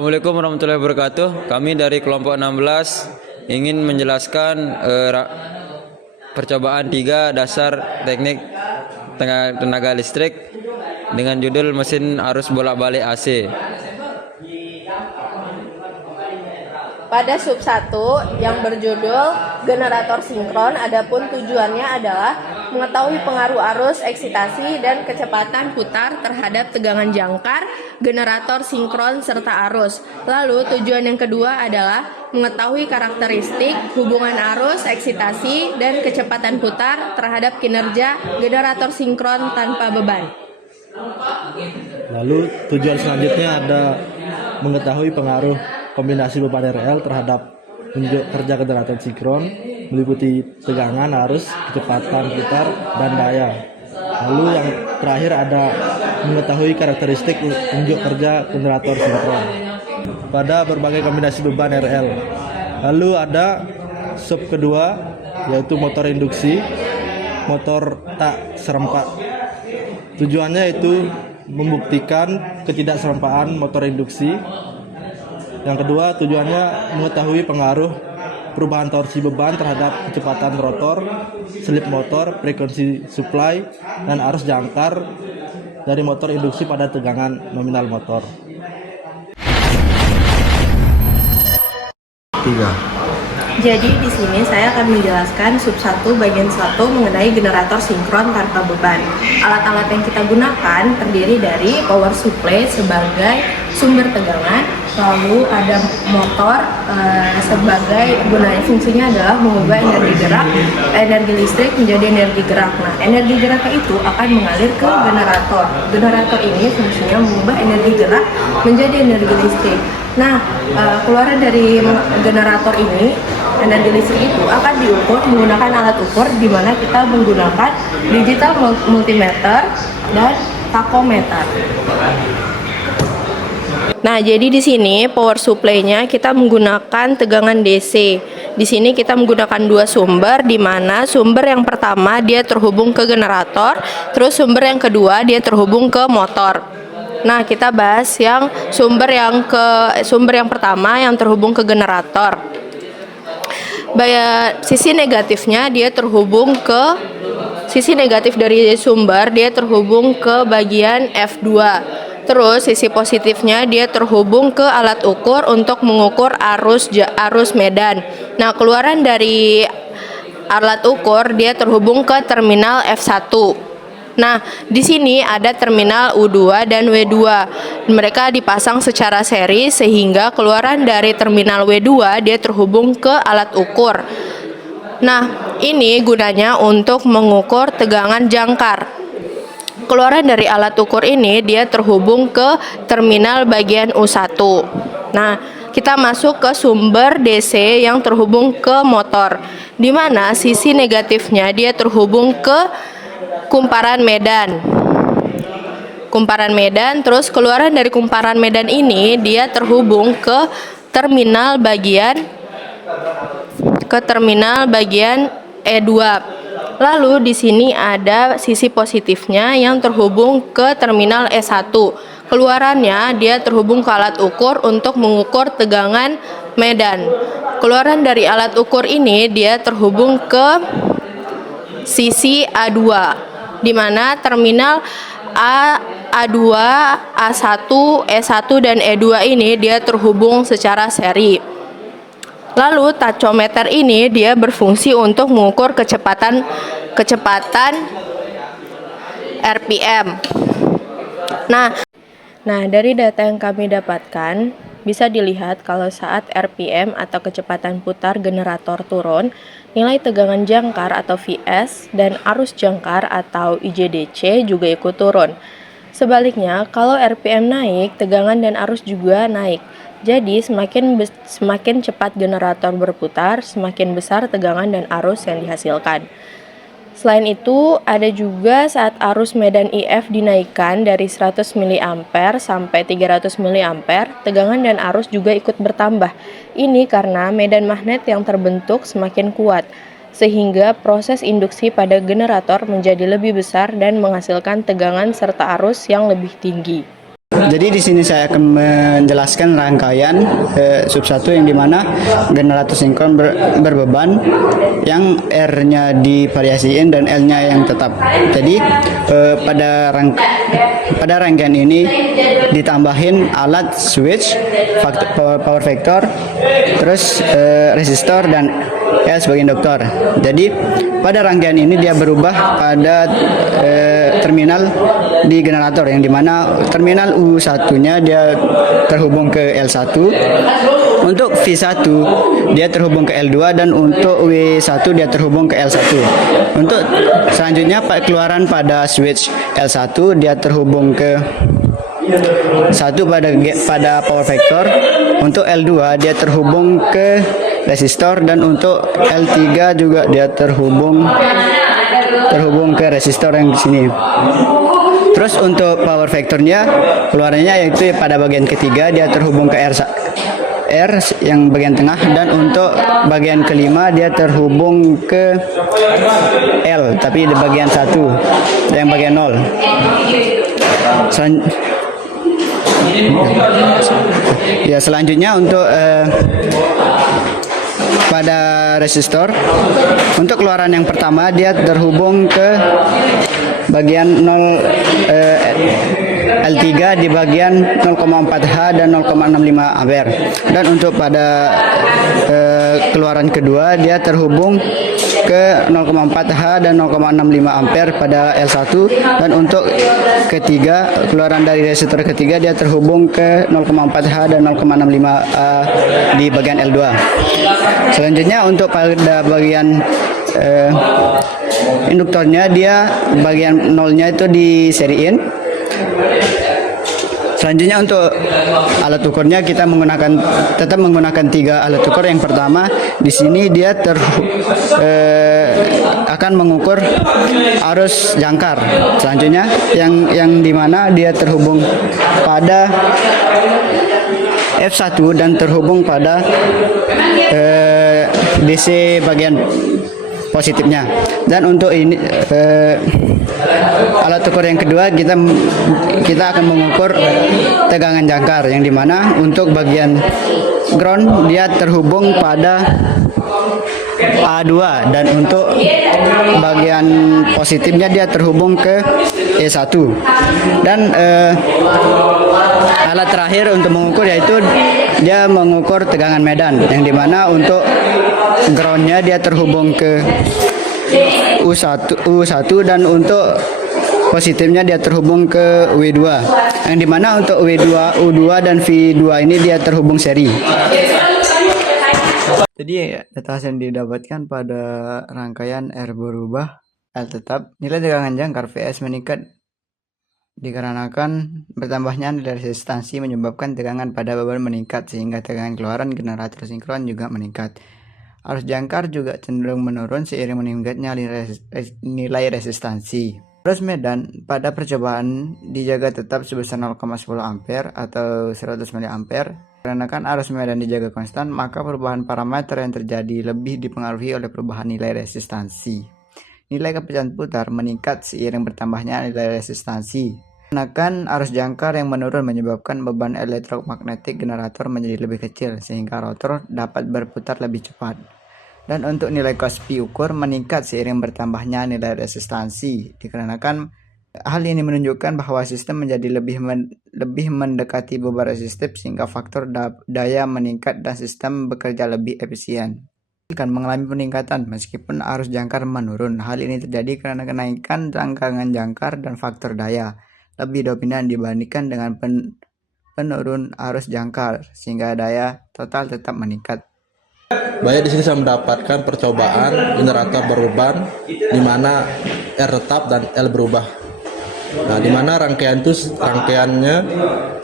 Assalamualaikum warahmatullahi wabarakatuh. Kami dari kelompok 16 ingin menjelaskan percobaan 3 dasar teknik tenaga listrik dengan judul mesin arus bolak-balik AC. Pada sub 1 yang berjudul generator sinkron, adapun tujuannya adalah mengetahui pengaruh arus, eksitasi, dan kecepatan putar terhadap tegangan jangkar, generator sinkron, serta arus. Lalu tujuan yang kedua adalah mengetahui karakteristik, hubungan arus, eksitasi, dan kecepatan putar terhadap kinerja generator sinkron tanpa beban. Lalu tujuan selanjutnya ada mengetahui pengaruh kombinasi beban RL terhadap unjuk kerja generator sinkron, meliputi tegangan, arus, kecepatan putar, dan daya. Lalu yang terakhir ada mengetahui karakteristik unjuk kerja generator sinkron pada berbagai kombinasi beban RL. Lalu ada sub kedua, yaitu motor induksi, motor tak serempak. Tujuannya itu membuktikan ketidakserempaan motor induksi. Yang kedua, tujuannya mengetahui pengaruh perubahan torsi beban terhadap kecepatan rotor, selip motor, frekuensi supply, dan arus jangkar dari motor induksi pada tegangan nominal motor. 3. Jadi di sini saya akan menjelaskan sub 1 bagian 1 mengenai generator sinkron tanpa beban. Alat-alat yang kita gunakan terdiri dari power supply sebagai sumber tegangan, lalu ada motor sebagai gunanya fungsinya adalah mengubah energi gerak, energi listrik menjadi energi gerak. Nah, energi gerak itu akan mengalir ke generator. Generator ini fungsinya mengubah energi gerak menjadi energi listrik. Nah, keluaran dari generator ini, energi listrik itu akan diukur menggunakan alat ukur di mana kita menggunakan digital multimeter dan tachometer. Nah, jadi di sini power supply-nya kita menggunakan tegangan DC. Di sini kita menggunakan 2 sumber, di mana sumber yang pertama dia terhubung ke generator, terus sumber yang kedua dia terhubung ke motor. Nah, kita bahas yang sumber yang pertama yang terhubung ke generator. Sisi negatifnya dia terhubung ke sisi negatif dari sumber, dia terhubung ke bagian F2. Terus sisi positifnya dia terhubung ke alat ukur untuk mengukur arus medan. Nah, keluaran dari alat ukur dia terhubung ke terminal F1. Nah, di sini ada terminal U2 dan W2. Mereka dipasang secara seri sehingga keluaran dari terminal W2 dia terhubung ke alat ukur. Nah, ini gunanya untuk mengukur tegangan jangkar. Keluaran dari alat ukur ini dia terhubung ke terminal bagian U1. Nah, kita masuk ke sumber DC yang terhubung ke motor, di mana sisi negatifnya dia terhubung ke kumparan medan. Terus keluaran dari kumparan medan ini dia terhubung ke terminal bagian E2. Lalu di sini ada sisi positifnya yang terhubung ke terminal E1. Keluarannya dia terhubung ke alat ukur untuk mengukur tegangan medan. Keluaran dari alat ukur ini dia terhubung ke sisi A2, di mana terminal A2, A1, E1, dan E2 ini dia terhubung secara seri. Lalu tachometer ini dia berfungsi untuk mengukur kecepatan RPM. Nah, dari data yang kami dapatkan bisa dilihat kalau saat RPM atau kecepatan putar generator turun, nilai tegangan jangkar atau VS dan arus jangkar atau IJDC juga ikut turun. Sebaliknya, kalau RPM naik, tegangan dan arus juga naik. Jadi, semakin cepat generator berputar, semakin besar tegangan dan arus yang dihasilkan. Selain itu, ada juga saat arus medan IF dinaikkan dari 100 mA sampai 300 mA, tegangan dan arus juga ikut bertambah. Ini karena medan magnet yang terbentuk semakin kuat, sehingga proses induksi pada generator menjadi lebih besar dan menghasilkan tegangan serta arus yang lebih tinggi. Jadi di sini saya akan menjelaskan rangkaian sub 1 yang dimana generator sinkron berbeban yang R-nya divariasiin dan L-nya yang tetap. Jadi pada rangkaian ini ditambahin alat switch, power vector, terus resistor dan L sebagai induktor. Jadi pada rangkaian ini dia berubah pada terminal di generator yang dimana terminal U1-nya dia terhubung ke L1, untuk V1 dia terhubung ke L2 dan untuk W1 dia terhubung ke L1. Untuk selanjutnya keluaran pada switch L1 dia terhubung ke 1 pada power vector, untuk L2 dia terhubung ke resistor dan untuk L3 juga dia terhubung ke resistor yang di sini. Terus untuk power vectornya keluarannya yaitu pada bagian ketiga dia terhubung ke R yang bagian tengah, dan untuk bagian kelima dia terhubung ke L tapi di bagian 1 yang bagian 0. Selanjutnya untuk pada resistor, untuk keluaran yang pertama dia terhubung ke bagian 0 L3 di bagian 0,4H dan 0,65 ampere, dan untuk pada keluaran kedua dia terhubung ke 0,4H dan 0,65 ampere pada L1, dan untuk ketiga keluaran dari resistor ketiga dia terhubung ke 0,4H dan 0,65 di bagian L2. Selanjutnya untuk pada bagian induktornya dia bagian nolnya itu diseriin. Selanjutnya untuk alat ukurnya kita tetap menggunakan 3 alat ukur. Yang pertama di sini dia akan mengukur arus jangkar. Selanjutnya yang dimana dia terhubung pada F1 dan terhubung pada DC bagian positifnya. Dan untuk ini alat ukur yang kedua kita akan mengukur tegangan jangkar, yang dimana untuk bagian ground dia terhubung pada A2 dan untuk bagian positifnya dia terhubung ke E1. Dan alat terakhir untuk mengukur yaitu dia mengukur tegangan medan, yang dimana untuk groundnya dia terhubung ke U1 dan untuk positifnya dia terhubung ke W2, yang dimana untuk U2 dan V2 ini dia terhubung seri. Jadi data yang didapatkan pada rangkaian R berubah L tetap, nilai tegangan jangkar VS meningkat dikarenakan bertambahnya nilai resistansi menyebabkan tegangan pada beban meningkat, sehingga tegangan keluaran generator sinkron juga meningkat. Arus jangkar juga cenderung menurun seiring meningkatnya nilai resistansi. Arus medan pada percobaan dijaga tetap sebesar 0,10 ampere atau 100 mA. Karena arus medan dijaga konstan, maka perubahan parameter yang terjadi lebih dipengaruhi oleh perubahan nilai resistansi. Nilai kecepatan putar meningkat seiring bertambahnya nilai resistansi. Karena arus jangkar yang menurun menyebabkan beban elektromagnetik generator menjadi lebih kecil, sehingga rotor dapat berputar lebih cepat. Dan untuk nilai Kospi ukur meningkat seiring bertambahnya nilai resistansi. Dikarenakan hal ini menunjukkan bahwa sistem menjadi lebih mendekati beban resistif, sehingga faktor daya meningkat dan sistem bekerja lebih efisien. Akan mengalami peningkatan meskipun arus jangkar menurun. Hal ini terjadi karena kenaikan rangkaian jangkar dan faktor daya lebih dominan dibandingkan dengan penurun arus jangkar, sehingga daya total tetap meningkat. Baik, di sini saya mendapatkan percobaan generator berbeban di mana R tetap dan L berubah. Nah, di mana rangkaiannya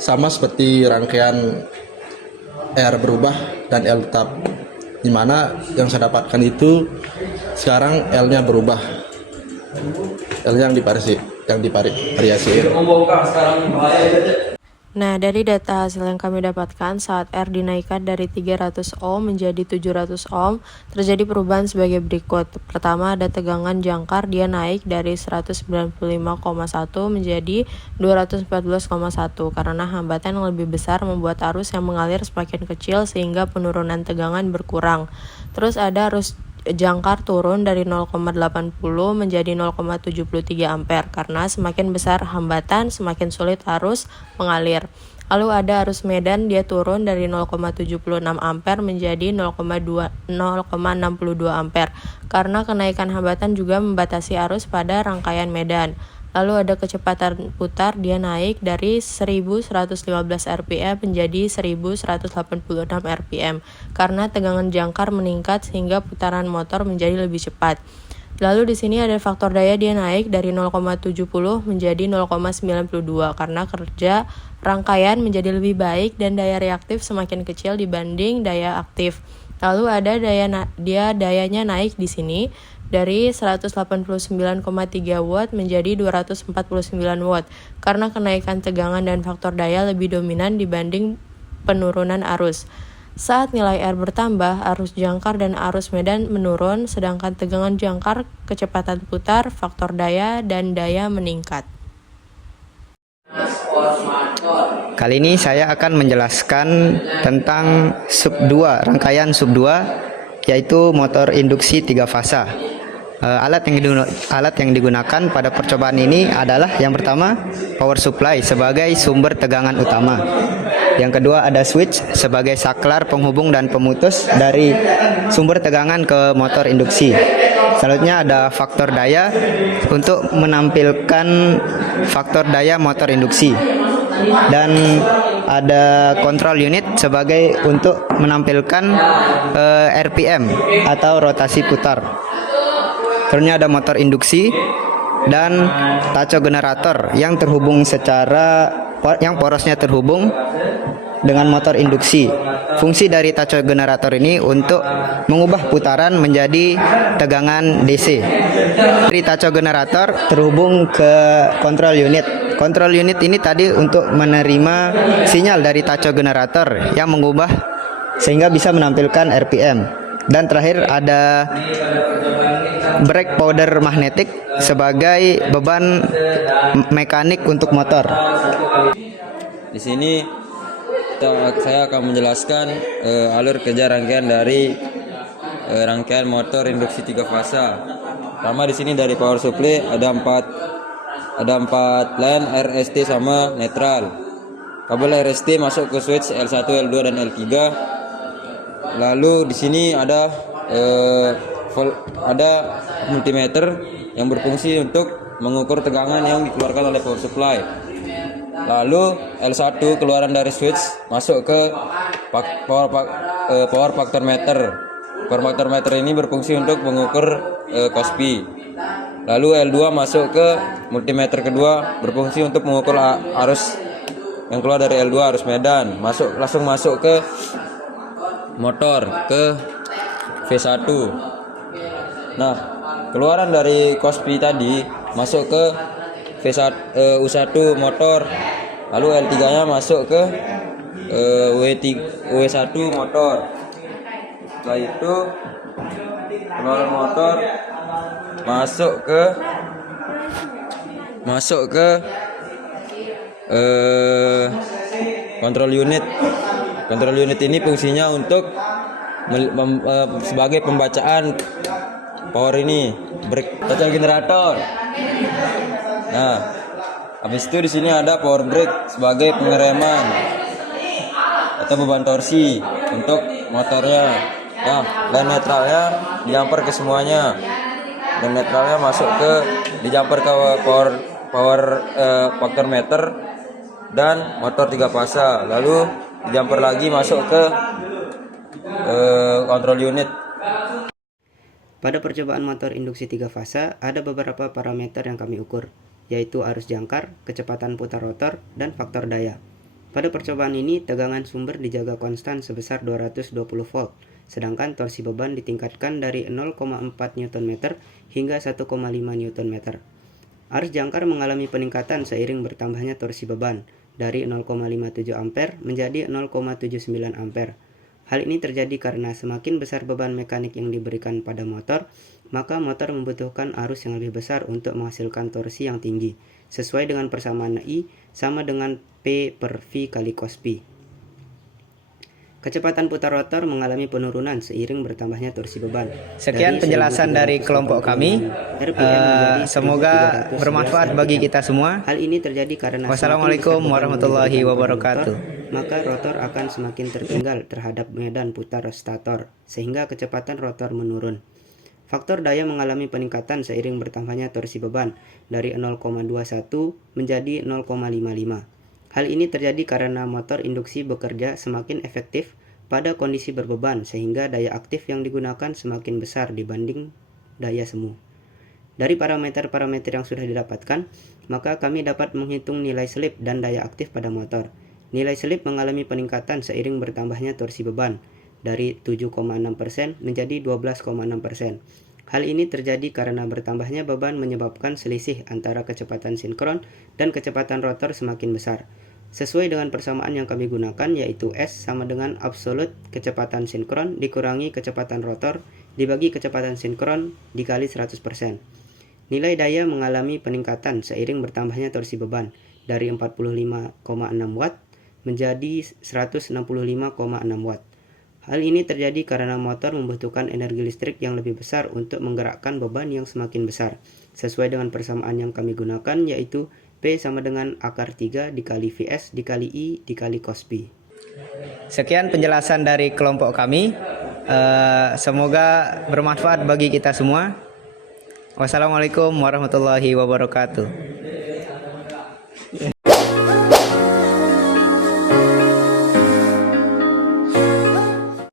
sama seperti rangkaian R berubah dan L tetap. Di mana yang saya dapatkan itu sekarang L-nya berubah. L yang divariasi. Nah, dari data hasil yang kami dapatkan, saat R dinaikkan dari 300 ohm menjadi 700 ohm, terjadi perubahan sebagai berikut. Pertama, ada tegangan jangkar, dia naik dari 195,1 menjadi 214,1 karena hambatan yang lebih besar membuat arus yang mengalir semakin kecil sehingga penurunan tegangan berkurang. Terus ada arus jangkar turun dari 0,80 menjadi 0,73 ampere karena semakin besar hambatan semakin sulit arus mengalir. Lalu ada arus medan, dia turun dari 0,76 ampere menjadi 0,62 ampere karena kenaikan hambatan juga membatasi arus pada rangkaian medan. Lalu ada kecepatan putar, dia naik dari 1115 rpm menjadi 1186 rpm karena tegangan jangkar meningkat sehingga putaran motor menjadi lebih cepat. Lalu di sini ada faktor daya, dia naik dari 0,70 menjadi 0,92 karena kerja rangkaian menjadi lebih baik dan daya reaktif semakin kecil dibanding daya aktif. Lalu ada dayanya naik di sini dari 189,3 watt menjadi 249 watt karena kenaikan tegangan dan faktor daya lebih dominan dibanding penurunan arus. Saat nilai R bertambah, arus jangkar dan arus medan menurun, sedangkan tegangan jangkar, kecepatan putar, faktor daya, dan daya meningkat. Kali ini saya akan menjelaskan tentang rangkaian sub 2, yaitu motor induksi 3 fasa. Alat yang digunakan pada percobaan ini adalah yang pertama power supply sebagai sumber tegangan utama. Yang kedua ada switch sebagai saklar penghubung dan pemutus dari sumber tegangan ke motor induksi. Selanjutnya ada faktor daya untuk menampilkan faktor daya motor induksi. Dan ada control unit sebagai untuk menampilkan RPM atau rotasi putar. Selanjutnya ada motor induksi dan taco generator yang porosnya terhubung dengan motor induksi. Fungsi dari taco generator ini untuk mengubah putaran menjadi tegangan DC. Dari taco generator terhubung ke control unit. Control unit ini tadi untuk menerima sinyal dari taco generator yang mengubah sehingga bisa menampilkan RPM. Dan terakhir ada brake powder magnetik sebagai beban mekanik untuk motor. Di sini saya akan menjelaskan alur kerja rangkaian dari rangkaian motor induksi 3 fasa. Pertama di sini dari power supply ada 4 line RST sama netral. Kabel RST masuk ke switch L1, L2 dan L3. Lalu di sini ada multimeter yang berfungsi untuk mengukur tegangan yang dikeluarkan oleh power supply. Lalu L1 keluaran dari switch masuk ke power factor meter. Power factor meter ini berfungsi untuk mengukur Kospi. Lalu L2 masuk ke multimeter kedua, berfungsi untuk mengukur arus yang keluar dari L2, arus medan. Langsung masuk ke motor, ke V1. Nah, keluaran dari Kospi tadi masuk ke U1 motor, lalu L3 nya masuk ke W1 motor. Setelah itu keluaran motor masuk ke kontrol unit. Kontrol unit ini fungsinya untuk sebagai pembacaan power ini, brake taco generator. Nah, habis itu di sini ada power brake sebagai pengereman atau beban torsi untuk motornya. Nah, dan netralnya dijumper ke semuanya. Dan netralnya dijumper ke power factor meter dan motor 3 fasa. Lalu dijumper lagi masuk ke kontrol unit. Pada percobaan motor induksi 3 fasa, ada beberapa parameter yang kami ukur, yaitu arus jangkar, kecepatan putar rotor, dan faktor daya. Pada percobaan ini, tegangan sumber dijaga konstan sebesar 220 volt, sedangkan torsi beban ditingkatkan dari 0,4 Nm hingga 1,5 Nm. Arus jangkar mengalami peningkatan seiring bertambahnya torsi beban, dari 0,57 ampere menjadi 0,79 ampere. Hal ini terjadi karena semakin besar beban mekanik yang diberikan pada motor, maka motor membutuhkan arus yang lebih besar untuk menghasilkan torsi yang tinggi, sesuai dengan persamaan I sama dengan P per V kali cos Pi. Kecepatan putar rotor mengalami penurunan seiring bertambahnya torsi beban. Sekian penjelasan dari kelompok kami. Semoga bermanfaat bagi kita semua. Hal ini terjadi karena Wassalamualaikum semakin besar beban warahmatullahi yang diberikan pada wabarakatuh. motor, maka rotor akan semakin tertinggal terhadap medan putar stator, sehingga kecepatan rotor menurun. Faktor daya mengalami peningkatan seiring bertambahnya torsi beban dari 0,21 menjadi 0,55. Hal ini terjadi karena motor induksi bekerja semakin efektif pada kondisi berbeban sehingga daya aktif yang digunakan semakin besar dibanding daya semu. Dari parameter-parameter yang sudah didapatkan, maka kami dapat menghitung nilai slip dan daya aktif pada motor. Nilai slip mengalami peningkatan seiring bertambahnya torsi beban dari 7,6% menjadi 12,6%. Hal ini terjadi karena bertambahnya beban menyebabkan selisih antara kecepatan sinkron dan kecepatan rotor semakin besar. Sesuai dengan persamaan yang kami gunakan, yaitu S sama dengan absolut kecepatan sinkron dikurangi kecepatan rotor dibagi kecepatan sinkron dikali 100%. Nilai daya mengalami peningkatan seiring bertambahnya torsi beban dari 45,6 watt menjadi 165,6 watt. Hal ini terjadi karena motor membutuhkan energi listrik yang lebih besar untuk menggerakkan beban yang semakin besar. Sesuai dengan persamaan yang kami gunakan, yaitu P sama dengan akar 3 dikali Vs dikali I dikali cos Pi. Sekian penjelasan dari kelompok kami. Semoga bermanfaat bagi kita semua. Wassalamualaikum warahmatullahi wabarakatuh.